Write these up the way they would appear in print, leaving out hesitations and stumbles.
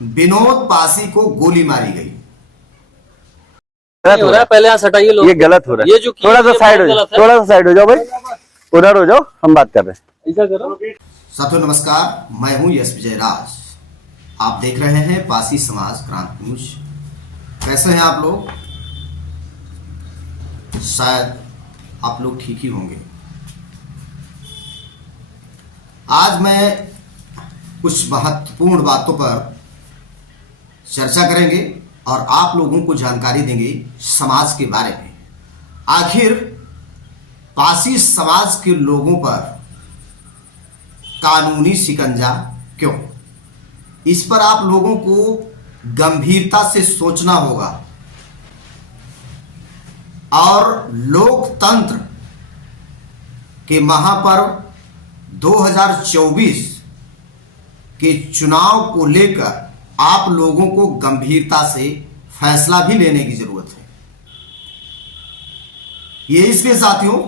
विनोद पासी को गोली मारी गई। गलत हो रहा है, पहले यहाँ हटाइए लोग। ये गलत हो रहा है, ये जो थोड़ा सा साइड हो जाओ, थोड़ा सा साइड हो जाओ भाई, उधर हो जाओ, हम बात कर रहे हैं। ऐसा करो। साथियों नमस्कार, मैं हूं यश विजय राज। आप देख रहे हैं पासी समाज क्रांति न्यूज। कैसे हैं आप लोग? शायद आप लोग ठीक ही होंगे। आज मैं कुछ महत्वपूर्ण बातों पर चर्चा करेंगे और आप लोगों को जानकारी देंगे समाज के बारे में। आखिर पासी समाज के लोगों पर कानूनी शिकंजा क्यों? इस पर आप लोगों को गंभीरता से सोचना होगा और लोकतंत्र के महापर्व 2024 के चुनाव को लेकर आप लोगों को गंभीरता से फैसला भी लेने की जरूरत है। ये इसलिए साथियों,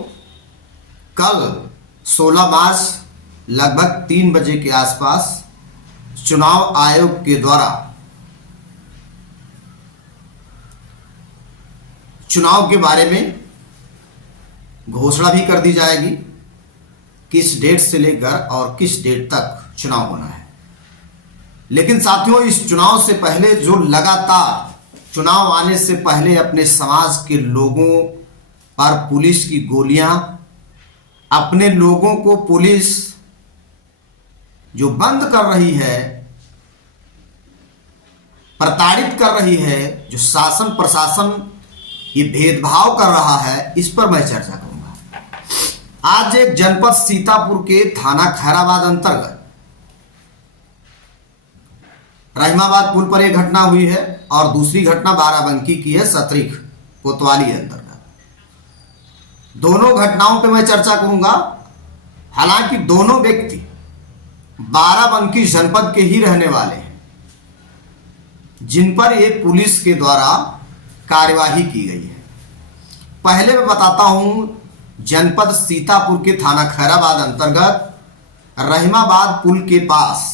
कल 16 मार्च लगभग 3 बजे के आसपास चुनाव आयोग के द्वारा चुनाव के बारे में घोषणा भी कर दी जाएगी, किस डेट से लेकर और किस डेट तक चुनाव होना है। लेकिन साथियों, इस चुनाव से पहले जो लगातार चुनाव आने से पहले अपने समाज के लोगों पर पुलिस की गोलियां, अपने लोगों को पुलिस जो बंद कर रही है, प्रताड़ित कर रही है, जो शासन प्रशासन ये भेदभाव कर रहा है, इस पर मैं चर्चा करूंगा। आज एक जनपद सीतापुर के थाना खैराबाद अंतर्गत रहीमाबाद पुल पर एक घटना हुई है और दूसरी घटना बाराबंकी की है, सतरीख कोतवाली अंतर्गत। दोनों घटनाओं पे मैं चर्चा करूंगा। हालांकि दोनों व्यक्ति बाराबंकी जनपद के ही रहने वाले हैं, जिन पर एक पुलिस के द्वारा कार्यवाही की गई है। पहले मैं बताता हूं, जनपद सीतापुर के थाना खैराबाद अंतर्गत रहीमाबाद पुल के पास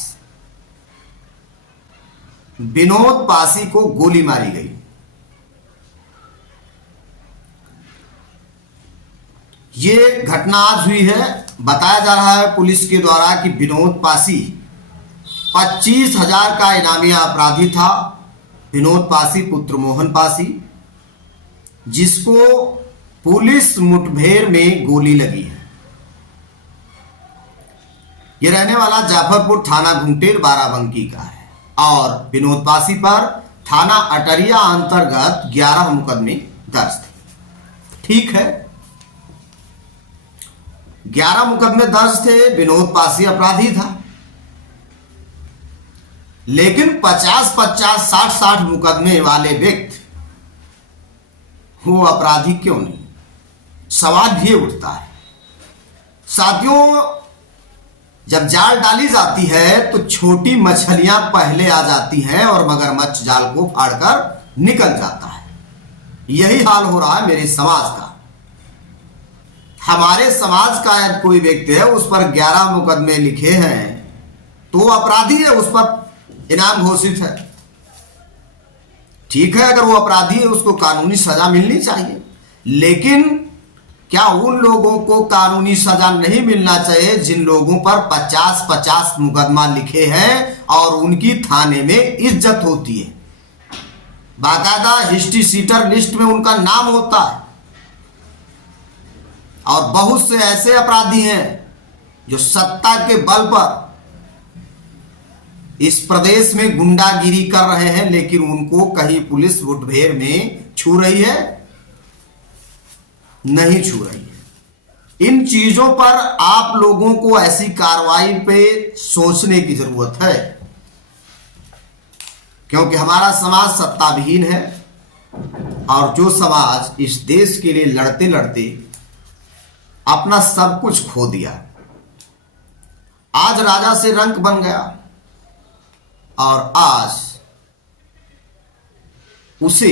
विनोद पासी को गोली मारी गई। ये घटना आज हुई है। बताया जा रहा है पुलिस के द्वारा कि विनोद पासी 25,000 का इनामी अपराधी था। विनोद पासी पुत्र मोहन पासी, जिसको पुलिस मुठभेड़ में गोली लगी है। यह रहने वाला जाफरपुर थाना घुंटेर बाराबंकी का है और विनोद पासी पर थाना अटरिया अंतर्गत 11 मुकदमे दर्ज थे। ठीक है, 11 मुकदमे दर्ज थे। विनोद पासी अपराधी था, लेकिन 50-50, 60-60 मुकदमे वाले व्यक्ति वो अपराधी क्यों नहीं? सवाल ये उठता है। साथियों, जब जाल डाली जाती है तो छोटी मछलियां पहले आ जाती हैं और मगरमच्छ जाल को फाड़कर निकल जाता है। यही हाल हो रहा है मेरे समाज का। हमारे समाज का यदि कोई व्यक्ति है, उस पर 11 मुकदमे लिखे हैं तो अपराधी है, उस पर इनाम घोषित है। ठीक है, अगर वो अपराधी है उसको कानूनी सजा मिलनी चाहिए, लेकिन क्या उन लोगों को कानूनी सजा नहीं मिलना चाहिए जिन लोगों पर 50-50 मुकदमा लिखे हैं और उनकी थाने में इज्जत होती है, बाकायदा हिस्ट्री सीटर लिस्ट में उनका नाम होता है। और बहुत से ऐसे अपराधी हैं जो सत्ता के बल पर इस प्रदेश में गुंडागिरी कर रहे हैं, लेकिन उनको कहीं पुलिस मुठभेड़ में छू रही है? नहीं छू रही है। इन चीजों पर आप लोगों को ऐसी कार्रवाई पे सोचने की जरूरत है, क्योंकि हमारा समाज सत्ताविहीन है और जो समाज इस देश के लिए लड़ते लड़ते अपना सब कुछ खो दिया, आज राजा से रंक बन गया और आज उसे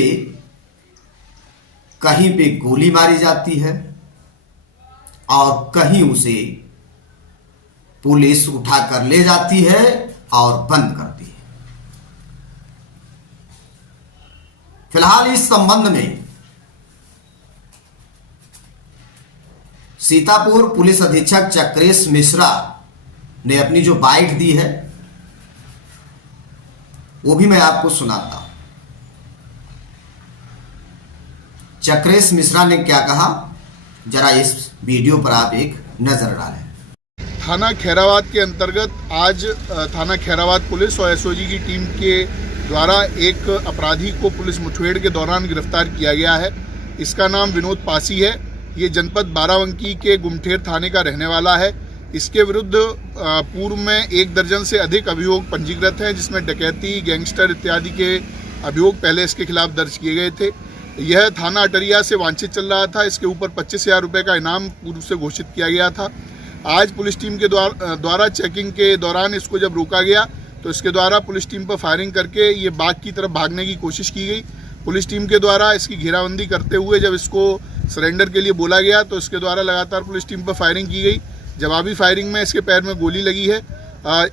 कहीं पे गोली मारी जाती है और कहीं उसे पुलिस उठाकर ले जाती है और बंद करती है। फिलहाल इस संबंध में सीतापुर पुलिस अधीक्षक चक्रेश मिश्रा ने अपनी जो बाइट दी है वो भी मैं आपको सुनाता हूं। चक्रेश मिश्रा ने क्या कहा, जरा इस वीडियो पर आप एक नजर डालें। थाना खैराबाद के अंतर्गत आज थाना खैराबाद पुलिस और एसओजी की टीम के द्वारा एक अपराधी को पुलिस मुठभेड़ के दौरान गिरफ्तार किया गया है। इसका नाम विनोद पासी है। ये जनपद बाराबंकी के गुमठेर थाने का रहने वाला है। इसके विरुद्ध पूर्व में 1 दर्जन से अधिक अभियोग पंजीकृत हैं, जिसमें डकैती, गैंगस्टर इत्यादि के अभियोग पहले इसके खिलाफ दर्ज किए गए थे। यह थाना अटरिया से वांछित चल रहा था। इसके ऊपर 25,000 रुपये का इनाम पूर्व से घोषित किया गया था। आज पुलिस टीम के द्वारा चेकिंग के दौरान इसको जब रोका गया तो इसके द्वारा पुलिस टीम पर फायरिंग करके ये बाग की तरफ भागने की कोशिश की गई। पुलिस टीम के द्वारा इसकी घेराबंदी करते हुए जब इसको सरेंडर के लिए बोला गया तो इसके द्वारा लगातार पुलिस टीम पर फायरिंग की गई। जवाबी फायरिंग में इसके पैर में गोली लगी है।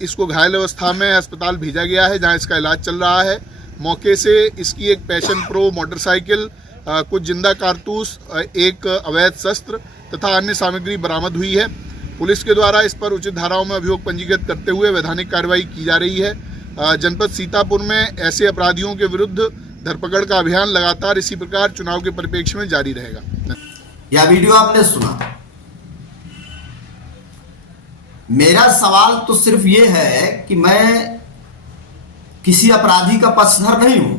इसको घायल अवस्था में अस्पताल भेजा गया है, जहां इसका इलाज चल रहा है। मौके से इसकी एक पैशन प्रो मोटरसाइकिल, कुछ जिंदा कारतूस, एक अवैध शस्त्र तथा अन्य सामग्री बरामद हुई है। पुलिस के द्वारा इस पर उचित धाराओं में अभियोग पंजीकृत करते हुए वैधानिक कार्रवाई की जा रही है। जनपद सीतापुर में ऐसे अपराधियों के विरुद्ध धरपकड़ का अभियान लगातार इसी प्रकार चुनाव के परिप्रेक्ष्य में जारी रहेगा। यह वीडियो आपने सुना। मेरा सवाल तो सिर्फ ये है कि मैं किसी अपराधी का पक्षधर नहीं हूं,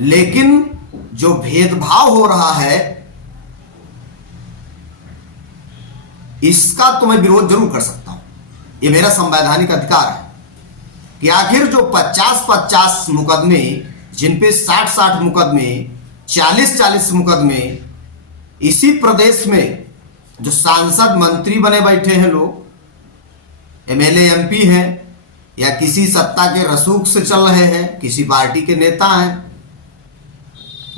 लेकिन जो भेदभाव हो रहा है इसका तो मैं विरोध जरूर कर सकता हूं। यह मेरा संवैधानिक अधिकार है कि आखिर जो 50-50 मुकदमे, जिन पे 60-60 मुकदमे, 40-40 मुकदमे इसी प्रदेश में जो सांसद मंत्री बने बैठे हैं लोग, एमएलए एमपी हैं या किसी सत्ता के रसूख से चल रहे हैं, किसी पार्टी के नेता हैं,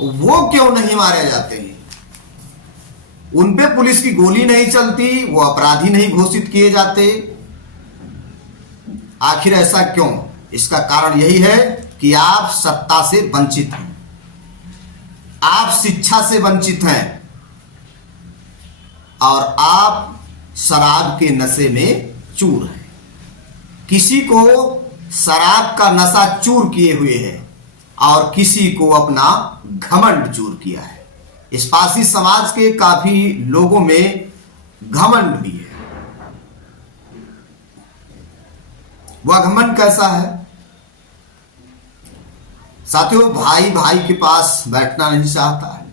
वो क्यों नहीं मारे जाते हैं? उन पे पुलिस की गोली नहीं चलती, वो अपराधी नहीं घोषित किए जाते। आखिर ऐसा क्यों? इसका कारण यही है कि आप सत्ता से वंचित हैं, आप शिक्षा से वंचित हैं और आप शराब के नशे में चूर हैं। किसी को शराब का नशा चूर किए हुए है और किसी को अपना घमंड चूर किया है। इस पासी समाज के काफी लोगों में घमंड भी है। वह घमंड कैसा है? साथियों, भाई भाई के पास बैठना नहीं चाहता है।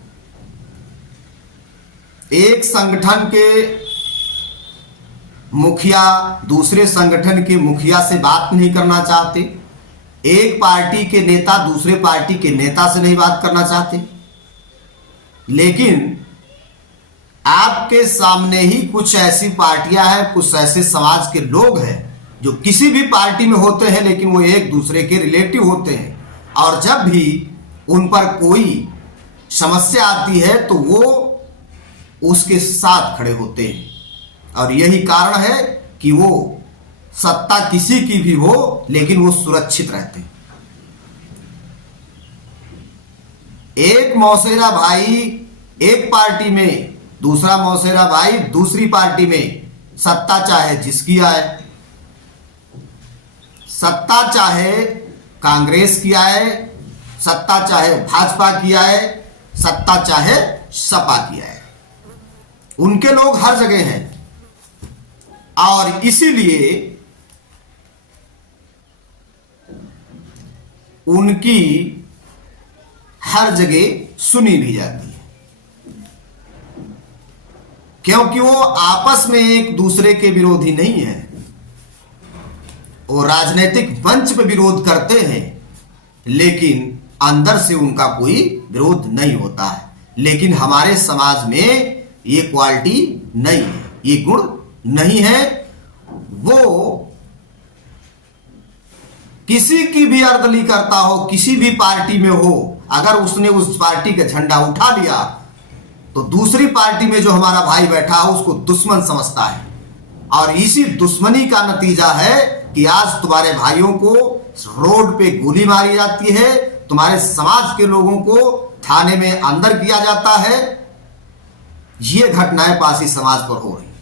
एक संगठन के मुखिया दूसरे संगठन के मुखिया से बात नहीं करना चाहते। एक पार्टी के नेता दूसरे पार्टी के नेता से नहीं बात करना चाहते। लेकिन आपके सामने ही कुछ ऐसी पार्टियां हैं, कुछ ऐसे समाज के लोग हैं जो किसी भी पार्टी में होते हैं, लेकिन वो एक दूसरे के रिलेटिव होते हैं और जब भी उन पर कोई समस्या आती है तो वो उसके साथ खड़े होते हैं। और यही कारण है कि वो सत्ता किसी की भी हो लेकिन वो सुरक्षित रहते हैं। एक मौसेरा भाई एक पार्टी में, दूसरा मौसेरा भाई दूसरी पार्टी में, सत्ता चाहे जिसकी आए, सत्ता चाहे कांग्रेस की आए, सत्ता चाहे भाजपा की आए, सत्ता चाहे सपा की आए, उनके लोग हर जगह हैं। और इसीलिए उनकी हर जगह सुनी भी जाती है, क्योंकि वो आपस में एक दूसरे के विरोधी नहीं है। वो राजनीतिक मंच पे विरोध करते हैं लेकिन अंदर से उनका कोई विरोध नहीं होता है। लेकिन हमारे समाज में ये क्वालिटी नहीं है, ये गुण नहीं है। वो किसी की भी अर्दली करता हो, किसी भी पार्टी में हो, अगर उसने उस पार्टी का झंडा उठा लिया तो दूसरी पार्टी में जो हमारा भाई बैठा हो उसको दुश्मन समझता है। और इसी दुश्मनी का नतीजा है कि आज तुम्हारे भाइयों को रोड पे गोली मारी जाती है, तुम्हारे समाज के लोगों को थाने में अंदर किया जाता है। ये घटनाएं पासी समाज पर हो रही।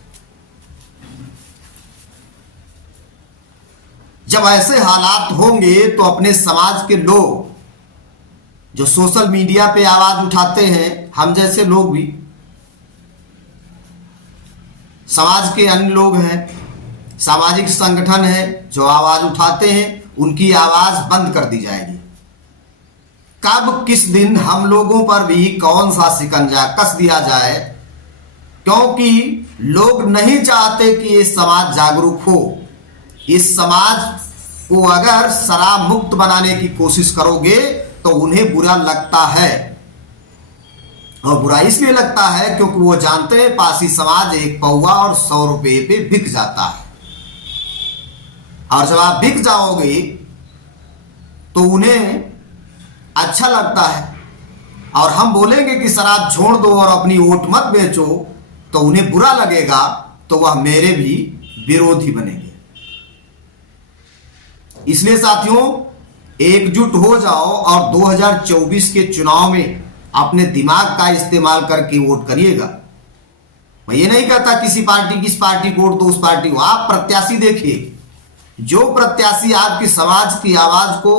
जब ऐसे हालात होंगे तो अपने समाज के लोग जो सोशल मीडिया पे आवाज उठाते हैं, हम जैसे लोग भी, समाज के अन्य लोग हैं, सामाजिक संगठन है जो आवाज उठाते हैं, उनकी आवाज बंद कर दी जाएगी। कब किस दिन हम लोगों पर भी कौन सा शिकंजा कस दिया जाए, क्योंकि लोग नहीं चाहते कि ये समाज जागरूक हो। इस समाज को अगर शराब मुक्त बनाने की कोशिश करोगे तो उन्हें बुरा लगता है, और बुरा इसलिए लगता है क्योंकि वो जानते हैं पासी समाज एक पौवा और 100 रुपए पे बिक जाता है। और जब आप बिक जाओगे तो उन्हें अच्छा लगता है, और हम बोलेंगे कि शराब छोड़ दो और अपनी वोट मत बेचो तो उन्हें बुरा लगेगा, तो वह मेरे भी विरोधी बनेंगे। इसलिए साथियों, एकजुट हो जाओ और 2024 के चुनाव में अपने दिमाग का इस्तेमाल करके वोट करिएगा। मैं ये नहीं कहता किस पार्टी को वोट दो, उस पार्टी को। आप प्रत्याशी देखिए, जो प्रत्याशी आपकी समाज की आवाज को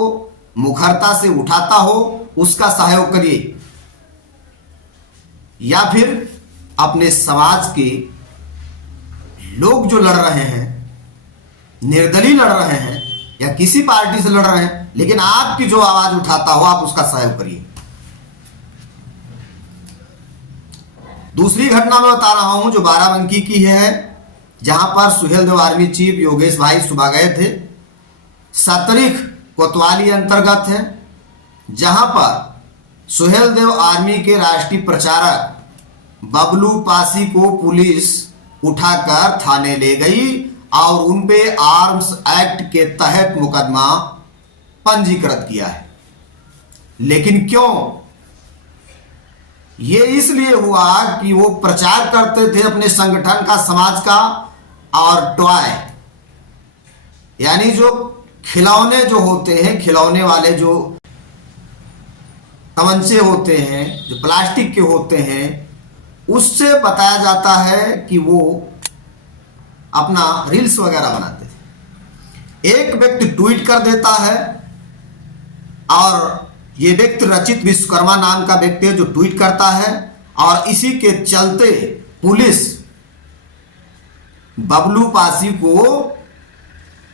मुखरता से उठाता हो उसका सहयोग करिए, या फिर अपने समाज के लोग जो लड़ रहे हैं, निर्दलीय लड़ रहे हैं या किसी पार्टी से लड़ रहे हैं, लेकिन आपकी जो आवाज उठाता हो आप उसका सहयोग करिए। दूसरी घटना मैं बता रहा हूं जो बाराबंकी की है, जहां पर सुहेलदेव आर्मी चीफ योगेश भाई सुबह गए थे। सतरिख कोतवाली अंतर्गत है, जहां पर सुहेलदेव आर्मी के राष्ट्रीय प्रचारक बबलू पासी को पुलिस उठाकर थाने ले गई और उनपे आर्म्स एक्ट के तहत मुकदमा पंजीकृत किया है। लेकिन क्यों? ये इसलिए हुआ कि वो प्रचार करते थे अपने संगठन का, समाज का, और टॉय यानी जो खिलौने जो होते हैं, खिलौने वाले जो तमंचे होते हैं जो प्लास्टिक के होते हैं, उससे बताया जाता है कि वो अपना रील्स वगैरह बनाते थे। एक व्यक्ति ट्वीट कर देता है, और ये व्यक्ति रचित विश्वकर्मा नाम का व्यक्ति है जो ट्वीट करता है, और इसी के चलते पुलिस बबलू पासी को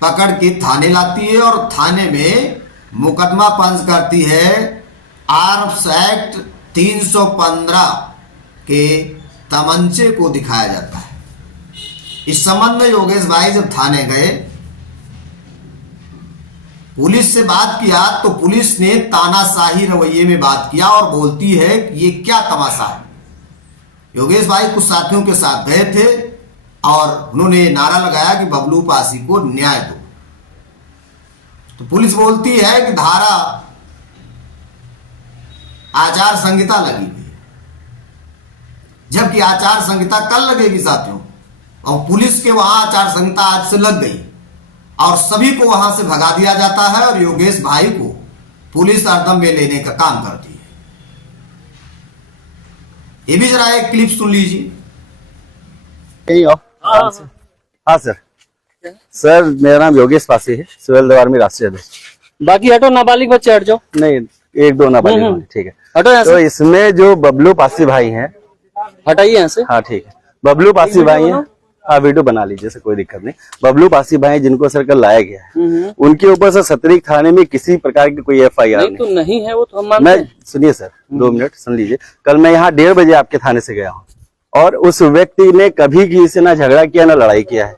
पकड़ के थाने लाती है और थाने में मुकदमा पंज करती है। आर्म्स एक्ट 315 के तमंचे को दिखाया जाता है। इस संबंध में योगेश भाई जब थाने गए, पुलिस से बात किया, तो पुलिस ने तानाशाही रवैये में बात किया और बोलती है कि ये क्या तमाशा है। योगेश भाई कुछ साथियों के साथ गए थे और उन्होंने नारा लगाया कि बबलू पासी को न्याय दो। तो पुलिस बोलती है कि धारा आचार संहिता लगी हुई है, जबकि आचार संहिता कल लगेगी साथियों, और पुलिस के वहां आचार संहिता आज से लग गई और सभी को वहां से भगा दिया जाता है और योगेश भाई को पुलिस हरदम में लेने का काम करती है। ये भी जरा एक क्लिप सुन लीजिए। हाँ सर। सर मेरा नाम योगेश पासी है, सुहेलदेव आर्मी राष्ट्रीय अध्यक्ष। बाकी हटो, नाबालिग बच्चे हट जाओ। नहीं, एक दो नाबालिग, ठीक है। हटो यहाँ तो से। इसमें जो बबलू पासी भाई हैं, हटाइए यहाँ से। हाँ ठीक है, बबलू पासी भाई हैं, हाँ वीडियो बना लीजिए, कोई दिक्कत नहीं। बबलू पासी भाई जिनको सर्कल लाया गया है, उनके ऊपर से सतरिक थाने में किसी प्रकार की कोई FIR नहीं। तो नहीं है वो तो हम मानते हैं। सुनिए सर, 2 मिनट सुन लीजिए। कल मैं यहाँ 1:30 बजे आपके थाने से गया हूँ और उस व्यक्ति ने कभी किसी से ना झगड़ा किया ना लड़ाई किया है,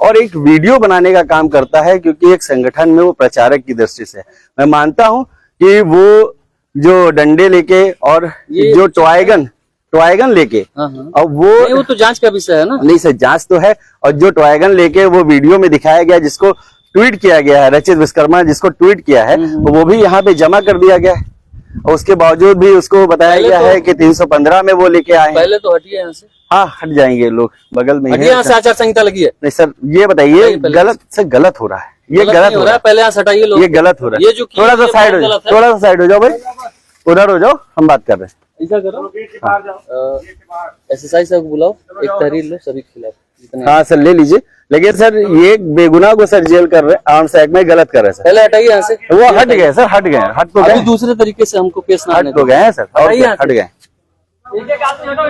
और एक वीडियो बनाने का काम करता है, क्योंकि एक संगठन में वो प्रचारक की दृष्टि से। मैं मानता हूँ कि वो जो डंडे लेके और जो टॉयगन लेके, और वो तो जांच का विषय है ना। नहीं सर, जांच तो है, और जो टॉयगन लेके वो वीडियो में दिखाया गया, जिसको ट्वीट किया गया है, रचित विश्वकर्मा जिसको ट्वीट किया है, वो भी यहाँ पे जमा कर दिया गया है, और उसके बावजूद भी उसको बताया गया है कि 315 में वो लेके आए। पहले तो हटिए यहाँ से। हाँ हट जाएंगे लोग, बगल में यहाँ से आचार संहिता लगी है। नहीं सर, ये बताइए गलत हो रहा है, ये गलत हो रहा है। पहले यहाँ से हटाइए लोग। ये गलत हो रहा है। ये जो किया थोड़ा सा ये साइड हो बहुत जाओ, गलत है। थोड़ा सा साइड हो जाओ भाई, उधर हो जाओ, हम बात कर रहे हैं। ऐसा करो, SSI साहब को बुलाओ, एक तहरीर लो सभी के खिलाफ जितने। हाँ सर ले लीजिए, लेकिन सर ये बेगुनाह को सर जेल कर रहे हैं, आर्म्स एक्ट में गलत कर रहे हैं सर। पहले हटाइए यहाँ से। वो हट गए सर, हट गए, हट तो अभी गए, दूसरे तरीके से हमको पेश ना हट आने तो दो। गए हैं सर, और हटाइए क्या, यहाँ हट से। गए।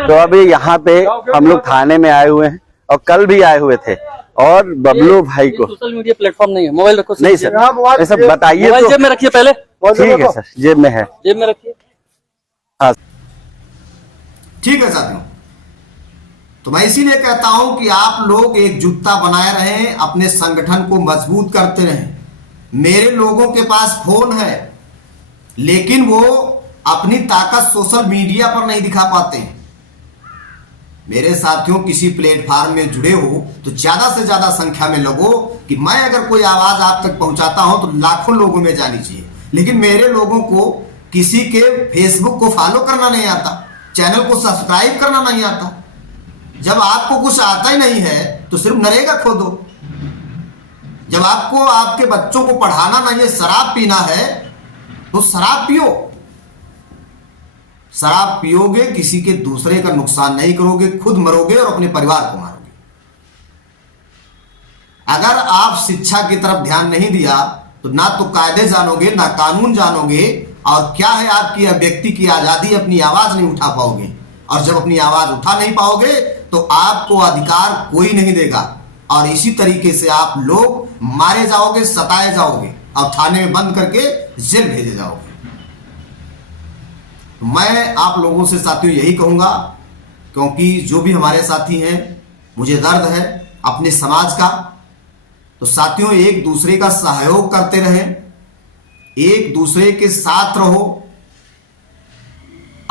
तो अभी यहाँ पे हम लोग थाने में आए हुए हैं और कल भी आए हुए थे, और बबलू भाई को सोशल मीडिया प्लेटफॉर्म नहीं है। मोबाइल रखो नहीं सर, ये सब बताइए मोबाइल तो। जेब में रखिए, पहले ठीक है सर, जेब में है। जेब में रखिए। हाँ ठीक है साथियों, तो मैं इसीलिए कहता हूं कि आप लोग एकजुटता बनाए रहें, अपने संगठन को मजबूत करते रहें। मेरे लोगों के पास फोन है, लेकिन वो अपनी ताकत सोशल मीडिया पर नहीं दिखा पाते हैं। मेरे साथियों, किसी प्लेटफार्म में जुड़े हो तो ज्यादा से ज्यादा संख्या में लगो, कि मैं अगर कोई आवाज आप तक पहुंचाता हूं तो लाखों लोगों में जानी चाहिए। लेकिन मेरे लोगों को किसी के फेसबुक को फॉलो करना नहीं आता, चैनल को सब्सक्राइब करना नहीं आता। जब आपको कुछ आता ही नहीं है तो सिर्फ नरेगा खोदो। जब आपको आपके बच्चों को पढ़ाना नहीं है, शराब पीना है, तो शराब पियो। शराब पियोगे, किसी के दूसरे का नुकसान नहीं करोगे, खुद मरोगे और अपने परिवार को मारोगे। अगर आप शिक्षा की तरफ ध्यान नहीं दिया तो ना तो कायदे जानोगे, ना कानून जानोगे, और क्या है आपकी व्यक्ति की आजादी, अपनी आवाज नहीं उठा पाओगे। और जब अपनी आवाज उठा नहीं पाओगे तो आपको अधिकार कोई नहीं देगा, और इसी तरीके से आप लोग मारे जाओगे, सताए जाओगे और थाने में बंद करके जेल भेजे जाओगे। मैं आप लोगों से साथियों यही कहूंगा, क्योंकि जो भी हमारे साथी हैं, मुझे दर्द है अपने समाज का। तो साथियों, एक दूसरे का सहयोग करते रहें, एक दूसरे के साथ रहो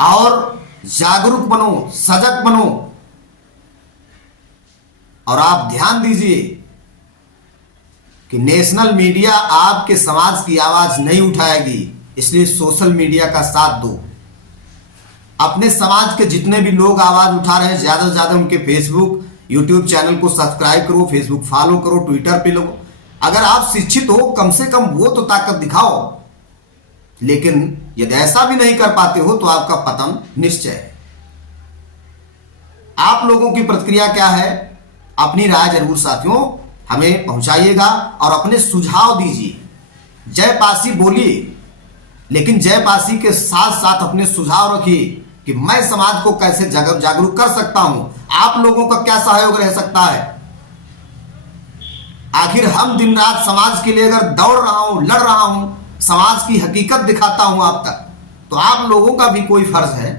और जागरूक बनो, सजग बनो। और आप ध्यान दीजिए कि नेशनल मीडिया आपके समाज की आवाज नहीं उठाएगी, इसलिए सोशल मीडिया का साथ दो। अपने समाज के जितने भी लोग आवाज उठा रहे हैं, ज्यादा से ज्यादा उनके फेसबुक, यूट्यूब चैनल को सब्सक्राइब करो, फेसबुक फॉलो करो, ट्विटर पे लो। अगर आप शिक्षित हो, कम से कम वो तो ताकत दिखाओ। लेकिन यदि ऐसा भी नहीं कर पाते हो तो आपका पतन निश्चय है। आप लोगों की प्रतिक्रिया क्या है, अपनी राय जरूर साथियों हमें पहुंचाइएगा और अपने सुझाव दीजिए। जय पासी बोलिए, लेकिन जय पासी के साथ साथ अपने सुझाव रखिए कि मैं समाज को कैसे जागरूक कर सकता हूं, आप लोगों का क्या सहयोग रह सकता है। आखिर हम दिन रात समाज के लिए अगर दौड़ रहा हूं, लड़ रहा हूं, समाज की हकीकत दिखाता हूं आप तक, तो आप लोगों का भी कोई फर्ज है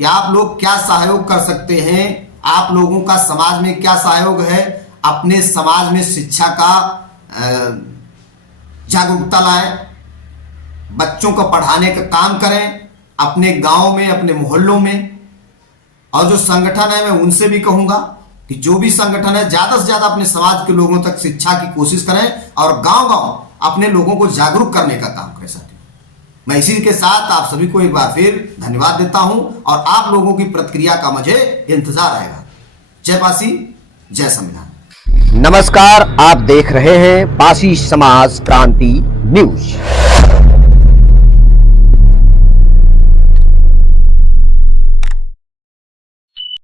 कि आप लोग क्या सहयोग कर सकते हैं। आप लोगों का समाज में क्या सहयोग है, अपने समाज में शिक्षा का जागरूकता लाएं, बच्चों को पढ़ाने का काम करें अपने गांव में, अपने मोहल्लों में। और जो संगठन है, मैं उनसे भी कहूंगा कि जो भी संगठन है, ज्यादा से ज्यादा अपने समाज के लोगों तक शिक्षा की कोशिश करें और गांव गांव अपने लोगों को जागरूक करने का काम करें साथियों। मैं इसी के साथ आप सभी को एक बार फिर धन्यवाद देता हूं और आप लोगों की प्रतिक्रिया का मुझे इंतजार रहेगा। जय पासी, जय संविधान। नमस्कार, आप देख रहे हैं पासी समाज क्रांति न्यूज।